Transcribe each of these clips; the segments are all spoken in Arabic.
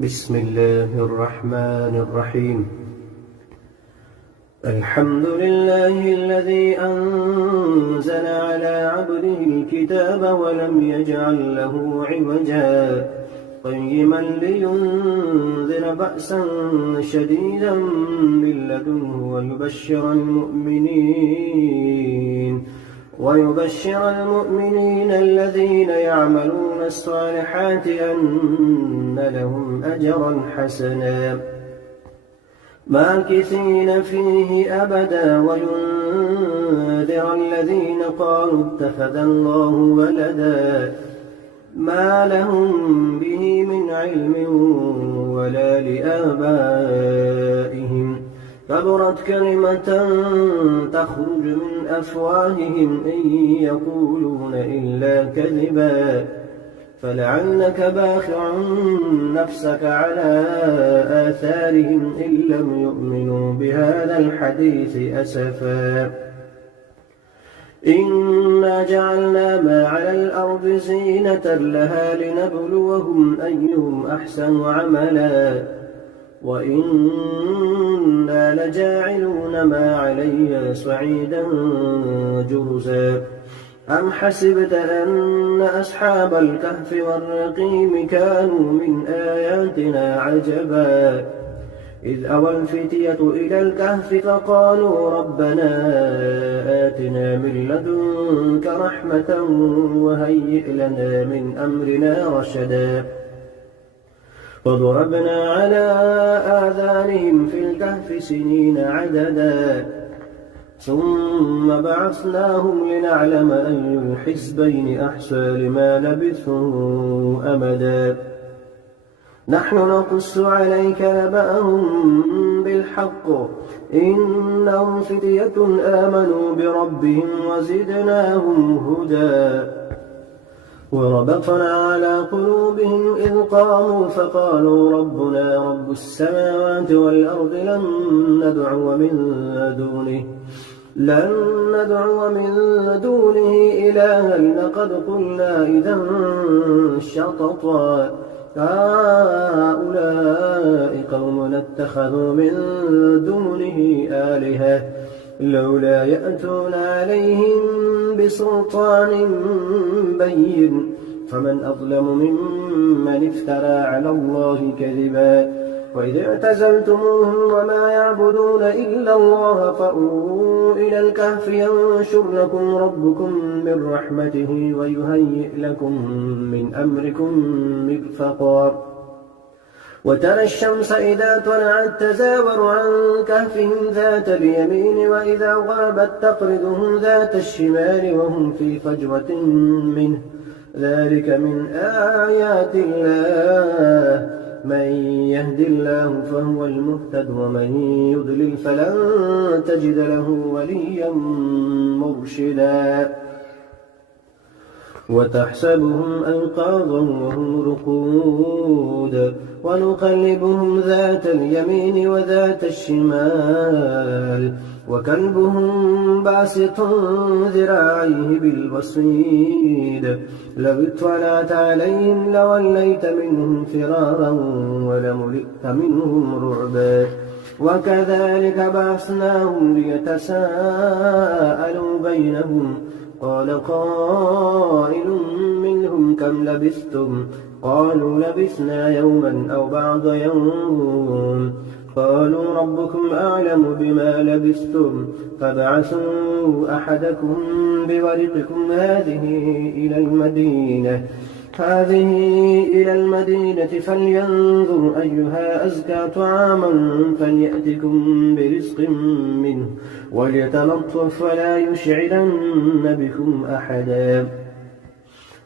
بسم الله الرحمن الرحيم. الحمد لله الذي أنزل على عبده الكتاب ولم يجعل له عوجا قيما لينذر بأسا شديدا من لدنه ويبشر المؤمنين الذين يعملون الصالحات أن لهم أجرا حسنا ماكثين فيه أبدا وينذر الذين قالوا اتخذ الله ولدا ما لهم به من علم ولا لآبائهم كبرت كلمة تخرج من أفواههم إن يقولون إلا كذبا فلعلك باخع نفسك على آثارهم إن لم يؤمنوا بهذا الحديث أسفا إنا جعلنا ما على الأرض زينة لها لنبلوهم أيهم أحسن عملا وإنا لجاعلون ما عليها صعيدا جرزا أم حسبت أن أصحاب الكهف والرقيم كانوا من آياتنا عجبا إذ أوى الفتية إلى الكهف فقالوا ربنا آتنا من لدنك رحمة وهيئ لنا من أمرنا رشدا وضربنا على آذانهم في الكهف سنين عددا ثم بعثناهم لنعلم أي الحزبين أحصى لما لبثوا أمدا نحن نقص عليك نبأهم بالحق إنهم فتية آمنوا بربهم وزدناهم هدى وربطنا على قلوبهم إذ قاموا فقالوا ربنا رب السماوات والأرض لن ندعو من دونه إلها لقد قلنا إذا شططا هؤلاء قوم اتخذوا من دونه آلهة لولا يأتون عليهم بسلطان بين فمن أظلم ممن افترى على الله كذبا وإذ اعتزلتموهم وما يعبدون إلا الله فأووا إلى الكهف ينشر لكم ربكم من رحمته ويهيئ لكم من أمركم مرفقا وترى الشمس إذا طلعت تزاور عن كهفهم ذات اليمين وإذا غابت تقرضهم ذات الشمال وهم في فجوة منه ذلك من آيات الله من يهد الله فهو المهتد ومن يضلل فلن تجد له وليا مرشدا وتحسبهم أيقاظا وهم رقود ونقلبهم ذات اليمين وذات الشمال وكلبهم باسط ذراعيه بالوصيد لو اطلعت عليهم لوليت منهم فرارا ولملئت منهم رعبا وكذلك بعثناهم ليتساءلوا بينهم قال قائل منهم كم لبثتم قالوا لبثنا يوما أو بعض يوم قالوا ربكم أعلم بما لبثتم فابعثوا أحدكم بورقكم هذه إلى المدينة فلينظر أيها أزكى طعاما فليأتكم برزق منه وليتلطف ولا يشعرن بكم أحدا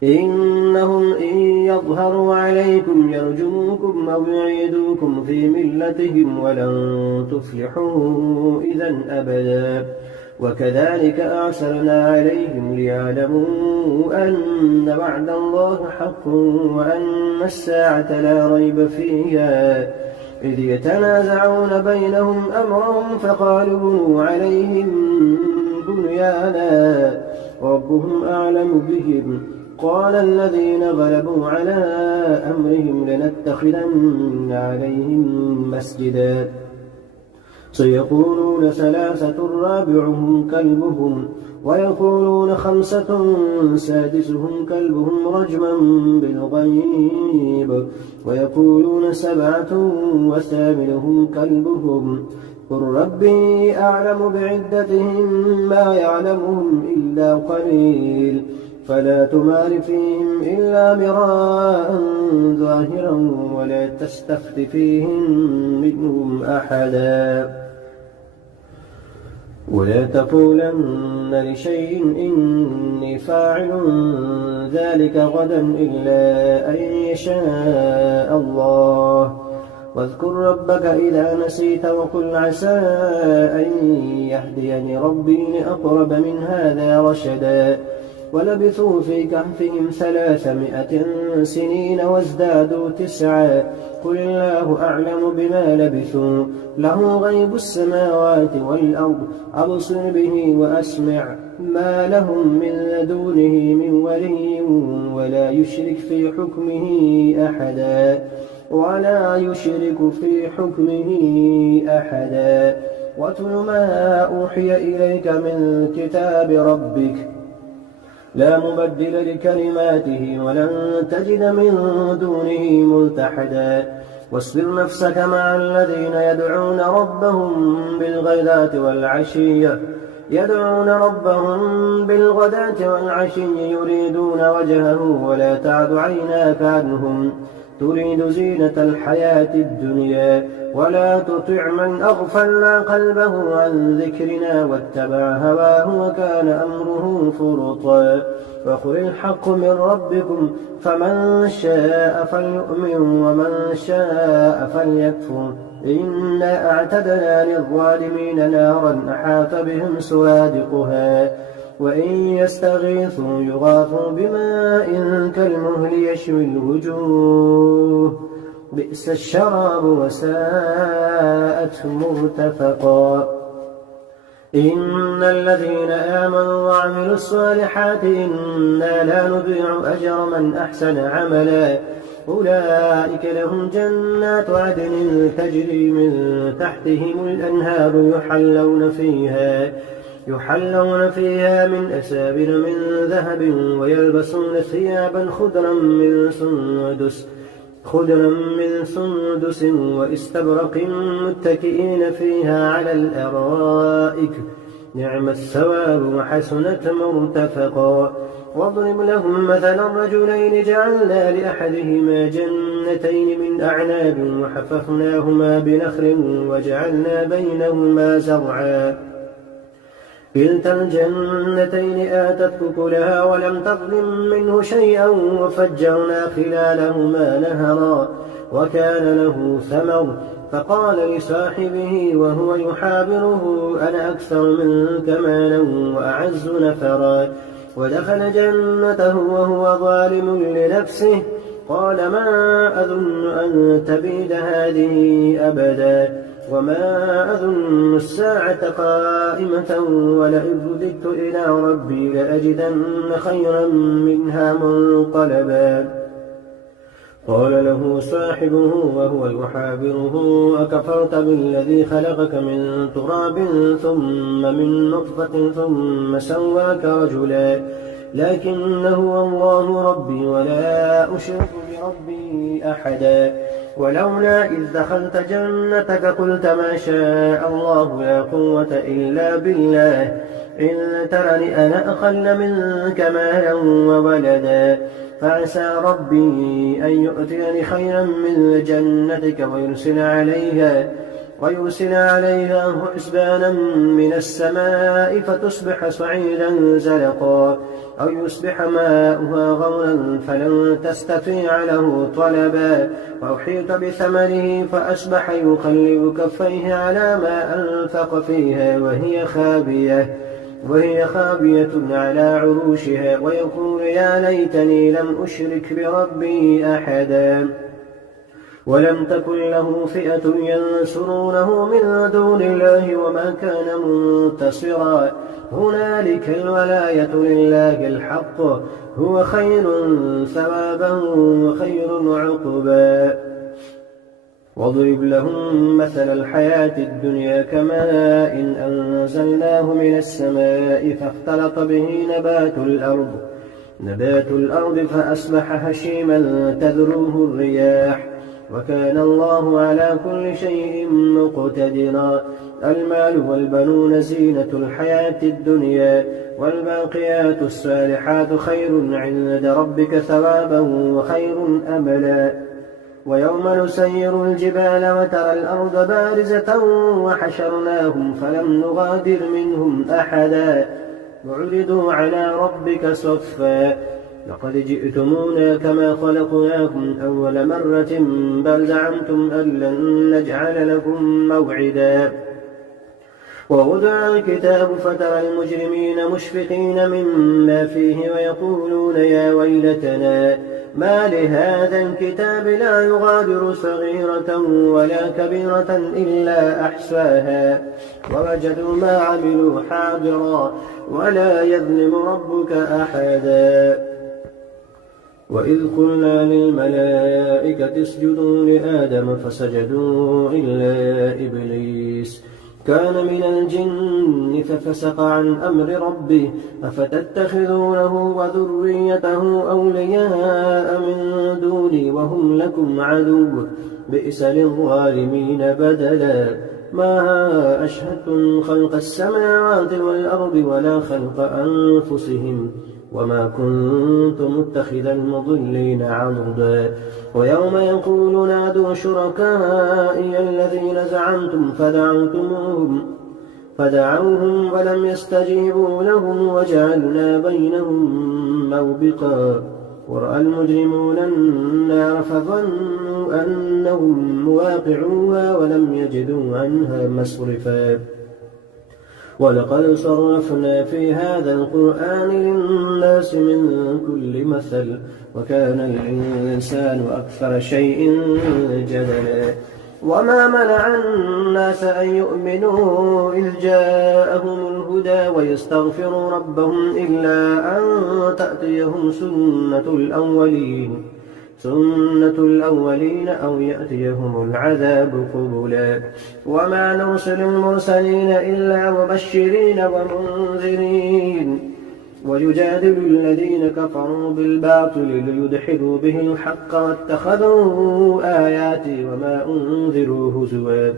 إنهم إن يظهروا عليكم يرجموكم أو يعيدوكم في ملتهم ولن تفلحوا إذا أبدا وكذلك أعثرنا عليهم ليعلموا أن وعد الله حق وأن الساعة لا ريب فيها إذ يتنازعون بينهم أمرهم فقالوا بنوا عليهم بنيانا ربهم أعلم بهم قال الذين غلبوا على أمرهم لنتخذن عليهم مسجدا سيقولون ثلاثة رابعهم كلبهم ويقولون خمسة سادسهم كلبهم رجما بالغيب ويقولون سبعة وثامنهم كلبهم قل ربي أعلم بعدتهم ما يعلمهم إلا قليل فلا تمار فيهم إلا مراء ظاهرا ولا تستفت فيهم منهم أحدا ولا تقولن لشيء إني فاعل ذلك غدا إلا أن يشاء الله واذكر ربك إذا نسيت وقل عسى أن يهديني ربي لأقرب من هذا رشدا ولبثوا في كهفهم 300 سنين وازدادوا 9 قل الله أعلم بما لبثوا له غيب السماوات والأرض أبصر به وأسمع ما لهم من لدونه من ولي ولا يشرك في حكمه أحدا واتل ما أوحي إليك من كتاب ربك لا مبدل لكلماته ولن تجد من دونه ملتحدا واصبر نفسك مع الذين يدعون ربهم بالغداة والعشي يريدون وجهه ولا تعد عيناك عنهم تريد زينة الحياة الدنيا ولا تطع من أغفلنا قلبه عن ذكرنا واتبع هواه وكان أمره فرطا وقل الحق من ربكم فمن شاء فليؤمن ومن شاء فليكفر إنا أعتدنا للظالمين نارا أحاط بهم سرادقها وإن يستغيثوا يغاثوا بماء كالمهل يشوي الوجوه بئس الشراب وساءت مرتفقا إن الذين آمنوا وعملوا الصالحات إنا لا نضيع أجر من أحسن عملا أولئك لهم جنات عدن تجري من تحتهم الأنهار يحلون فيها من أسابر من ذهب ويلبسون ثيابا خضرا من سندس واستبرق متكئين فيها على الأرائك نعم الثواب وحسنت مرتفقا واضرب لهم مثلا رجلين جعلنا لأحدهما جنتين من أعناب وحففناهما بنخل وجعلنا بينهما زرعا كلتا الجنتين آتت أكلها ولم تظلم منه شيئا وفجرنا خلالهما نهرا وكان له ثمر فقال لصاحبه وهو يحاوره أنا أكثر منك مالا وأعز نفرا ودخل جنته وهو ظالم لنفسه قال ما أظن أن تبيد هذه أبدا وما أظن الساعة قائمة ولئن رددت إلى ربي لأجدن خيرا منها منقلبا قال له صاحبه وهو يحاوره أكفرت بالذي خلقك من تراب ثم من نطفة ثم سواك رجلا لكن هو الله ربي ولا أشرك بربي أحدا ولولا إذ دخلت جنتك قلت ما شاء الله لا قوة إلا بالله إن ترني أنا أقل منك مالا وولدا فعسى ربي أن يؤتيني خيرا من جنتك ويرسل عليها حسبانا من السماء فتصبح صعيدا زلقا أو يصبح ماؤها غورا فلن تستطيع له طلبا وأحيط بثمره فأصبح يقلب كفيه على ما أنفق فيها وهي خابية على عروشها ويقول يا ليتني لم أشرك بربي أحدا ولم تكن له فئة ينصرونه من دون الله وما كان منتصرا هنالك الولاية لله الحق هو خير ثوابا وخير عقبا واضرب لهم مثل الحياة الدنيا كماء إن أنزلناه من السماء فاختلط به نبات الأرض فأصبح هشيما تذروه الرياح وكان الله على كل شيء مقتدرا المال والبنون زينة الحياة الدنيا والباقيات الصالحات خير عند ربك ثوابا وخير أملا ويوم نسير الجبال وترى الأرض بارزة وحشرناهم فلم نغادر منهم أحدا وعرضوا على ربك صفا لقد جئتمونا كما خلقناكم أول مرة بل زعمتم أن لن نجعل لكم موعدا ووضع الكتاب فترى المجرمين مشفقين مما فيه ويقولون يا ويلتنا ما لهذا الكتاب لا يغادر صغيرة ولا كبيرة إلا أحصاها ووجدوا ما عملوا حاضرا ولا يظلم ربك أحدا وإذ قلنا للملائكة اسجدوا لآدم فسجدوا إلا إبليس كان من الجن ففسق عن أمر ربه أفتتخذونه وذريته أولياء من دوني وهم لكم عدو بئس للظالمين بدلا ما أشهدتم خلق السماوات والأرض ولا خلق أنفسهم وما كنت متخذ المضلين عضدا ويوم يقول نادوا شركائي الذين زعمتم فدعوهم ولم يستجيبوا لهم وجعلنا بينهم موبقا ورأى المجرمون النار فظنوا أنهم مواقعوها ولم يجدوا عنها مصرفا ولقد صرفنا في هذا القرآن للناس من كل مثل وكان الإنسان أكثر شيء جدلا وما منع الناس أن يؤمنوا إذ جاءهم الهدى ويستغفروا ربهم إلا أن تأتيهم سنة الأولين أو يأتيهم العذاب قبلا وما نرسل المرسلين إلا مبشرين ومنذرين ويجادل الذين كفروا بالباطل ليدحضوا به الحق واتخذوا آياتي وما أنذروا هزوا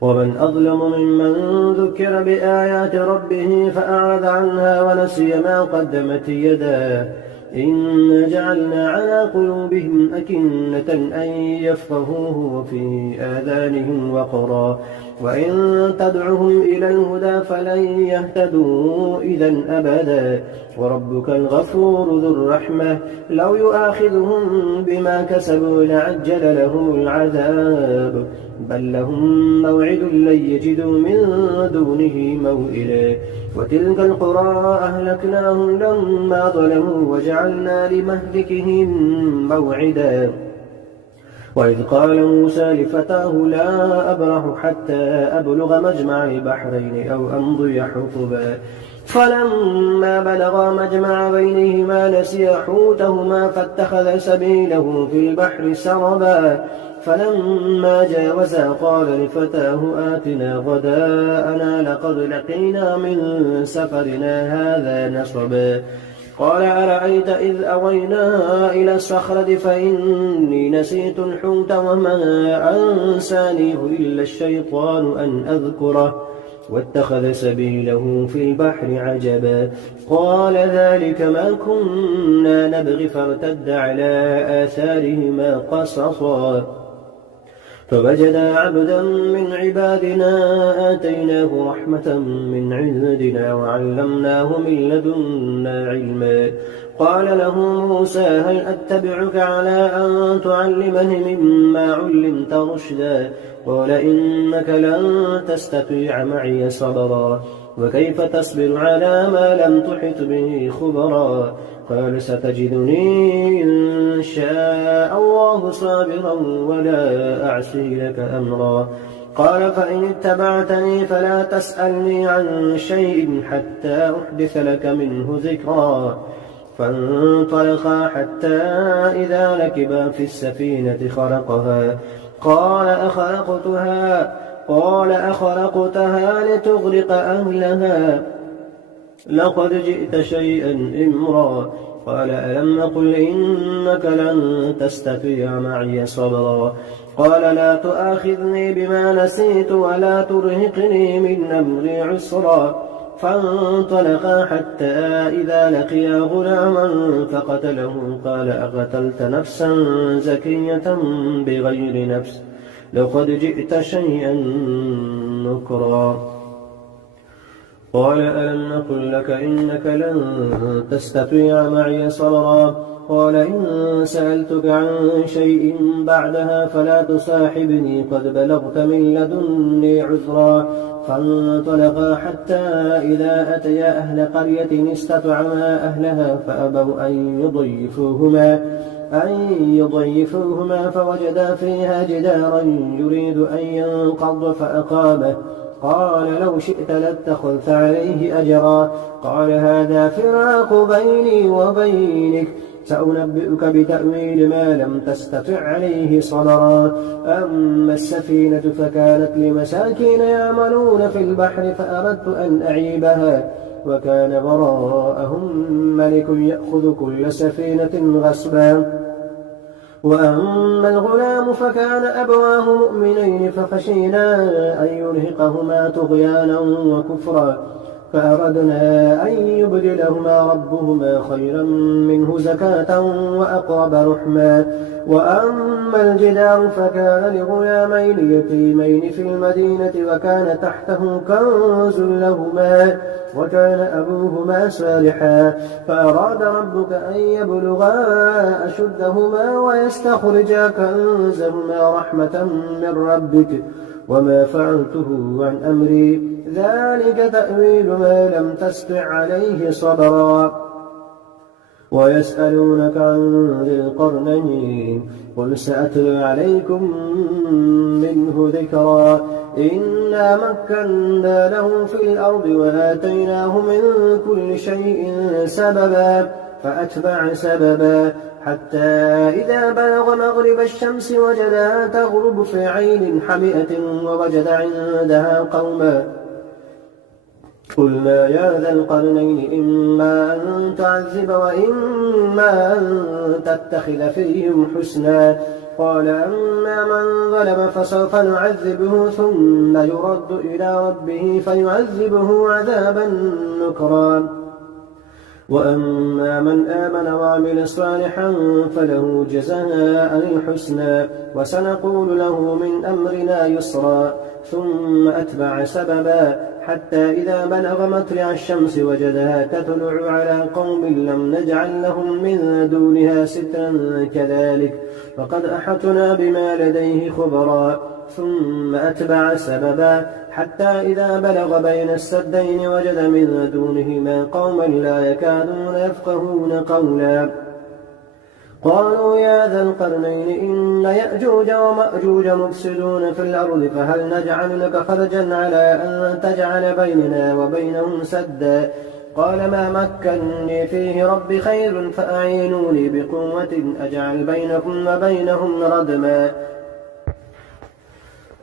ومن أظلم ممن ذكر بآيات ربه فأعرض عنها ونسي ما قدمت يداه إنا جعلنا على قلوبهم أكنة أن يفقهوه وفي آذانهم وقرا وإن تدعهم إلى الهدى فلن يهتدوا إذا أبدا وربك الغفور ذو الرحمة لو يؤاخذهم بما كسبوا لعجل لهم العذاب بل لهم موعد لن يجدوا من دونه موئلا وتلك القرى أهلكناهم لما ظلموا وجعلنا لمهلكهم موعدا وإذ قال موسى لفتاه لا أبرح حتى أبلغ مجمع البحرين أو أمضي حقبا فلما بلغا مجمع بينهما نسيا حوتهما فاتخذ سبيله في البحر سربا فلما جاوزا قال لفتاه آتنا غداءنا لقد لقينا من سفرنا هذا نصبا قال أرأيت إذ أوينا إلى الصخرة فإني نسيت الحوت وما أنسانيه إلا الشيطان أن أذكره واتخذ سبيله في البحر عجبا قال ذلك ما كنا نبغي فارتد على آثارهما قصصا فوجدا عبدا من عبادنا آتيناه رحمة من عندنا وعلمناه من لدنا علما قال له موسى هل أتبعك على أن تعلمني مما علمت رشدا قال إنك لن تستطيع معي صبرا وكيف تصبر على ما لم تحط به خبرا قال ستجدني إن شاء الله صابرا ولا أعصي لك أمرا. قال فإن اتبعتني فلا تسألني عن شيء حتى أحدث لك منه ذكرا. فانطلقا حتى إذا ركبا في السفينة خرقها قال أخرقتها لتغرق أهلها لقد جئت شيئا إمرا. قال ألم أقل إنك لن تستطيع معي صبرا. قال لا تؤاخذني بما نسيت ولا ترهقني من أمري عسرا. فانطلقا حتى إذا لقيا غلاما فقتله قال أقتلت نفسا زكية بغير نفس لقد جئت شيئا نكرا. قال ألم نقل لك إنك لن تستطيع معي صبرا. قال إن سألتك عن شيء بعدها فلا تصاحبني قد بلغت من لدني عذرا. فانطلقا حتى إذا أتيا أهل قرية استطعما أهلها فأبوا أن يضيفوهما فوجدا فيها جدارا يريد أن ينقض فأقامه. قال لو شئت لاتخذت عليه أجرا. قال هذا فراق بيني وبينك سأنبئك بتأويل ما لم تستطع عليه صبرا. أما السفينة فكانت لمساكين يعملون في البحر فأردت أن أعيبها وكان وراءهم ملك يأخذ كل سفينة غصبا. وأما الغلام فكان أبواه مؤمنين فخشينا أن يرهقهما طغيانا وكفرا فأردنا أن يبدلهما ربهما خيرا منه زكاة وأقرب رحما. وأما الجدار فكان لغلامين يتيمين في المدينة وكان تحته كنز لهما وكان أبوهما صالحا فأراد ربك أن يبلغا أشدهما ويستخرجا كنزهما رحمة من ربك وما فعلته عن أمري ذلك تأويل ما لم تستطع عليه صبرا. ويسألونك عن ذي القرنين قل سأتلو عليكم منه ذكرا. إنا مكنا له في الأرض وآتيناه من كل شيء سببا فأتبع سببا حتى إذا بلغ مغرب الشمس وجدها تغرب في عين حمئة ووجد عندها قوما. قلنا يا ذا القرنين إما أن تعذب وإما أن تتخذ فيهم حسنا. قال أما من ظلم فسوف نعذبه ثم يرد إلى ربه فيعذبه عذابا نكرا. وأما من آمن وعمل صالحا فله جزاء الحسنى وسنقول له من أمرنا يسرا. ثم أتبع سببا حتى إذا بلغ مطلع الشمس وجدها تطلع على قوم لم نجعل لهم من دونها سترا كذلك فقد أحطنا بما لديه خبرا. ثم أتبع سببا حتى إذا بلغ بين السدين وجد من دونهما قوما لا يكادون يفقهون قولا. قالوا يا ذا القرنين إن يأجوج ومأجوج مفسدون في الأرض فهل نجعل لك خرجا على أن تجعل بيننا وبينهم سدا. قال ما مكنني فيه ربي خير فأعينوني بقوة أجعل بينكم وبينهم ردما.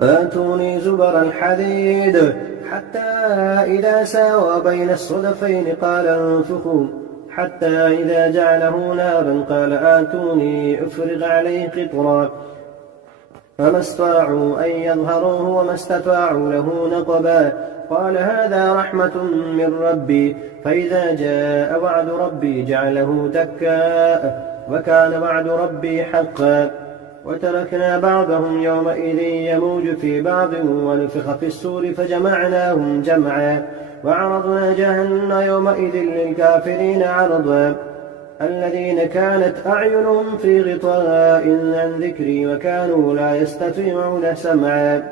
آتوني زبر الحديد حتى إذا ساوى بين الصدفين قال انفخوا حتى إذا جعله نارا قال آتوني أفرغ عليه قطرا. فما استطاعوا أن يظهروه وما استطاعوا له نقبا. قال هذا رحمة من ربي فإذا جاء وعد ربي جعله دكا وكان وعد ربي حقا. وتركنا بعضهم يومئذ يموج في بعض ونفخ في السور فجمعناهم جمعا وعرضنا جهنم يومئذ للكافرين عرضا. الذين كانت أعينهم في غطاء عن ذكري وكانوا لا يستطيعون سمعا.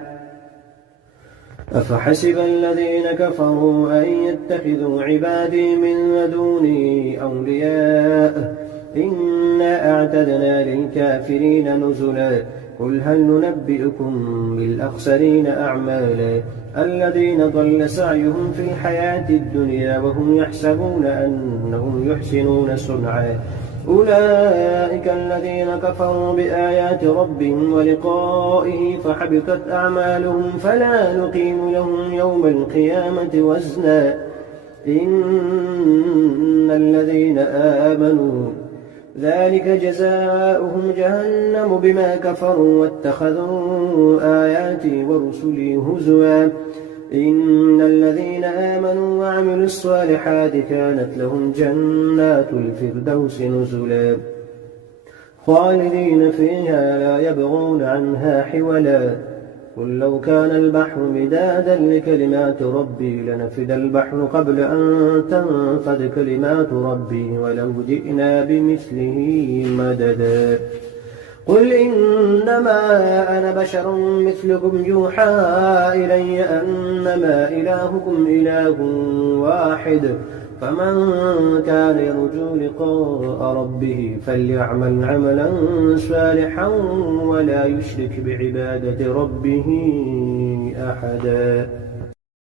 أفحسب الذين كفروا أن يتخذوا عبادي من دوني أولياء إنا أعتدنا للكافرين نزلا قل هل ننبئكم بالأخسرين أعمالا الذين ضل سعيهم في الحياة الدنيا وهم يحسبون أنهم يحسنون صنعا أولئك الذين كفروا بآيات ربهم ولقائه فحبطت أعمالهم فلا نقيم لهم يوم القيامة وزنا إن الذين آمنوا ذلك جزاؤهم جهنم بما كفروا واتخذوا آياتي ورسلي هزوا إن الذين آمنوا وعملوا الصالحات كانت لهم جنات الفردوس نزلا خالدين فيها لا يبغون عنها حولا قل لو كان البحر مدادا لكلمات ربي لنفد البحر قبل أن تنفد كلمات ربي ولو جئنا بمثله مددا قل إنما أنا بشر مثلكم يوحى إلي أنما إلهكم إله واحد فمن كان يرجو لقاء ربه فليعمل عملا صالحا ولا يشرك بعبادة ربه أحدا.